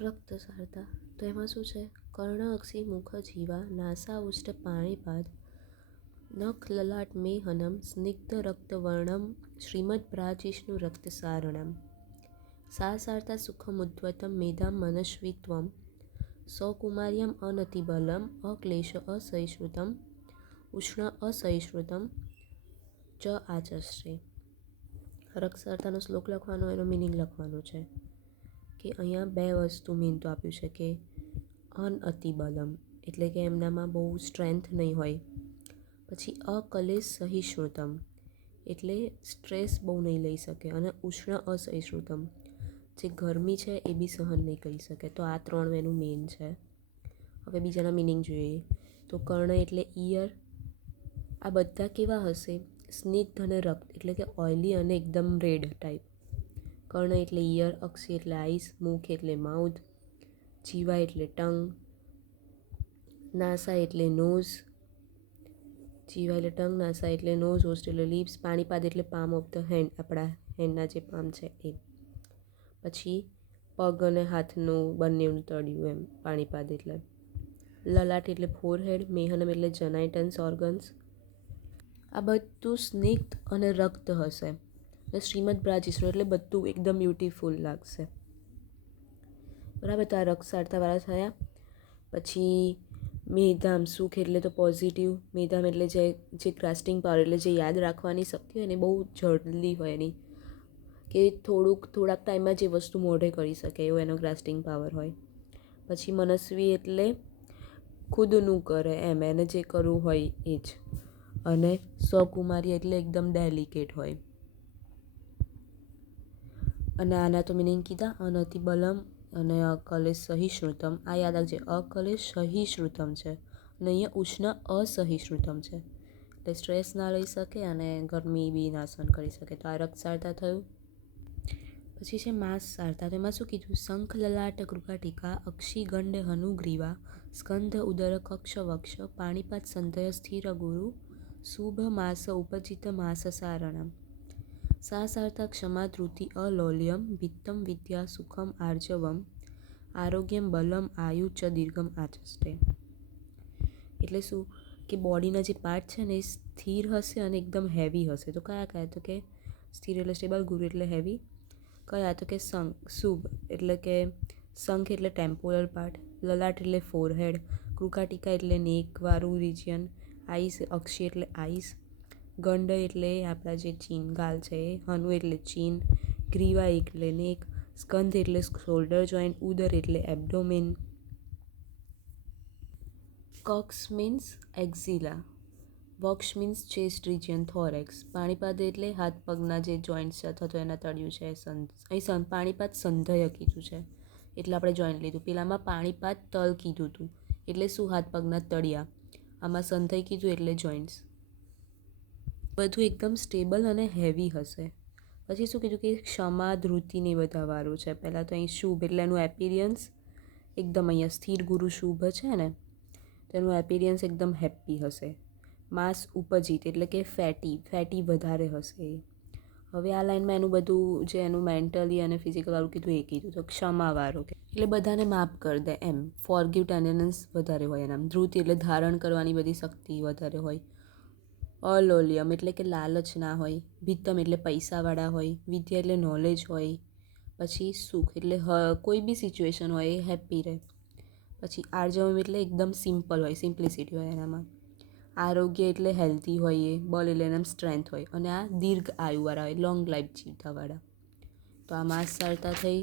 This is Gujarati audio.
રક્તસારતા તો એમાં શું છે? કર્ણ અક્ષી મુખ જીવા નાસા ઉષ્ટ પાણીપાદ નખ લલાટ મેહનમ સ્નિગ્ધ રક્તવર્ણમ શ્રીમદ પ્રાચિષ્ણુ રક્તસારણમ સા સાર્તા સુખમુદ્વતમ મેધામ મનસ્વીત્વમ સૌકુમાર્યમ અનતિબલમ અક્લેશ અસહિષ્ણુતમ ઉષ્ણ અસહિષ્ણુતમ ચ આચશ્રે. રક્તસારતાનો શ્લોક લખવાનો, એનો મિનિંગ લખવાનો છે કે અહીંયા બે વસ્તુ મેન તો આપ્યું છે કે અનઅતિબલમ એટલે કે એમનામાં બહુ સ્ટ્રેન્થ નહીં હોય. પછી અકલેશ સહિષ્ણુતમ એટલે સ્ટ્રેસ બહુ નહીં લઈ શકે. અને ઉષ્ણ અસહિષ્ણુતમ જે ગરમી છે એ બી સહન નહીં કરી શકે. તો આ ત્રણ એનું મેન છે. હવે બીજાના મિનિંગ જોઈએ તો કર્ણ એટલે ઈયર. આ બધા કેવા હશે? સ્નિગ્ધ અને રક્ત એટલે કે ઓઇલી અને એકદમ રેડ ટાઈપ. કર્ણ એટલે ઈયર, અક્ષી એટલે આઈસ, મુખ એટલે માઉથ, જીવા એટલે ટંગ, નાસા એટલે નોઝ, જીવા એટલે ટંગ, નાસા એટલે નોઝ, હોસ્ટ એટલે લીપ્સ, પાણીપાદ એટલે પામ ઓફ ધ હેન્ડ, આપણા હેન્ડના જે પામ છે એ. પછી પગ અને હાથનું બંનેનું તળિયું એમ પાણીપાદ એટલે. લલાટ એટલે ફોરહેડ, મેહનમ એટલે જનાઇટન્સ ઓર્ગન્સ. આ બધું સ્નિગ્ધ અને રક્ત હશે. અને શ્રીમદ બ્રાજિષ્ણુ એટલે બધું એકદમ બ્યુટીફુલ લાગશે. બરાબર, તો આ રક્તસારતાવાળા થયા. પછી મેધામ, સુખ એટલે તો પોઝિટિવ. મેધામ એટલે જે ગ્રાસ્પિંગ પાવર એટલે જે યાદ રાખવાની શક્તિ હોય ને બહુ જલ્દી હોય એની, કે થોડાક ટાઈમમાં જે વસ્તુ મોઢે કરી શકે એવો એનો ગ્રાસ્પિંગ પાવર હોય. પછી મનસ્વી એટલે ખુદનું કરે એમ, એને જે કરવું હોય એ જ. અને સકુમારી એટલે એકદમ ડેલિકેટ હોય. અને આના તો મિનિંગ કીધા, અનતિબલમ અને અકલેશ સહિષ્ણુતમ. આ યાદ રાખજે, અકલેશ સહિષ્ણુતમ છે અને અહીંયા ઉષ્ણ અસહિષ્ણુતમ છે. એટલે સ્ટ્રેસ ના લઈ શકે અને ગરમી બી ના સહન કરી શકે. તો આ રક્તસારતા થયું. પછી છે માસ સારતા. તો એમાં શું કીધું? શંખ લલાટ કૃકાટિકા અક્ષી ગંડ હનુગ્રીવા સ્કંધ ઉદર કક્ષ વક્ષ પાણીપાત સંધય સ્થિર ગુરુ શુભ માસ ઉપજિત માસ સારણમ સા સાર્તા ક્ષમા ધૃતિ અલોલ્યમ વિત્તમ વિદ્યા સુખમ આર્જવમ આરોગ્યમ બલમ આયુ ચ દીર્ઘમ આચસ્તે. એટલે શું કે બોડીના જે પાર્ટ છે ને એ સ્થિર હશે અને એકદમ હેવી હશે. તો કયા કયા? તો કે સ્થિર એટલે સ્ટેબલ, ગુરુ એટલે હેવી. કયા? તો કે શુભ એટલે કે શંખ એટલે ટેમ્પોરલ પાર્ટ, લલાટ એટલે ફોરહેડ, કૃકાટિકા એટલે નેકવાળું રિજિયન, આઈસ અક્ષી એટલે આઈસ, ગંડ એટલે આપણા જે ચીન ગાલ છે એ, હનુ એટલે ચીન, ગ્રીવા એટલે નેક, સ્કંધ એટલે શોલ્ડર જોઈન્ટ, ઉદર એટલે એબ્ડોમેન, કક્ષ મીન્સ એક્ઝિલા, વક્ષ મીન્સ ચેસ્ટ રિજિયન થોરેક્સ, પાણીપાદ એટલે હાથ પગના જે જોઈન્ટ્સ છે અથવા તો એના તળિયું છે. અહીં પાણીપાદ સંધય કીધું છે એટલે આપણે જોઈન્ટ લીધું. પેલામાં પાણીપાદ તલ કીધું હતું એટલે શું? હાથ પગના તળિયા. આમાં સંધય કીધું એટલે જોઈન્ટ્સ. બધું એકદમ સ્ટેબલ અને હેવી હશે. પછી શું કીધું કે ક્ષમા ધૃતિ ને બધા વાળું છે. પહેલાં તો અહીં શુભ એટલે એનું એપિરિયન્સ એકદમ, અહીંયા સ્થિર ગુરુ શુભ છે ને તેનું એપિરિયન્સ એકદમ હેપ્પી હશે. માસ ઉપજિત એટલે કે ફેટી વધારે હશે. હવે આ લાઈનમાં એનું બધું જે એનું મેન્ટલી અને ફિઝિકલ વાળું કીધું એ કીધું. તો ક્ષમાવાળો એટલે બધાને માફ કરી દે એમ. ફોરગીવ ટેન્ડરનેસ વધારે હોય એના. ધૃતિ એટલે ધારણ કરવાની બધી શક્તિ વધારે હોય. અલોલ્યમ એટલે કે લાલચ ના હોય. વિત્તમ એટલે પૈસાવાળા હોય. વિદ્યા એટલે નોલેજ હોય. પછી સુખ એટલે કોઈ બી સિચ્યુએશન હોય એ હેપ્પી રહે. પછી આર્જવમ એટલે એકદમ સિમ્પલ હોય, સિમ્પ્લિસિટી હોય એનામાં. આરોગ્ય એટલે હેલ્ધી હોય એ. બલ એટલે એનામ સ્ટ્રેન્થ હોય. અને આ દીર્ઘ આયુવાળા હોય, લોંગ લાઈફ જીવતાવાળા. તો આ માસ સારતા થઈ.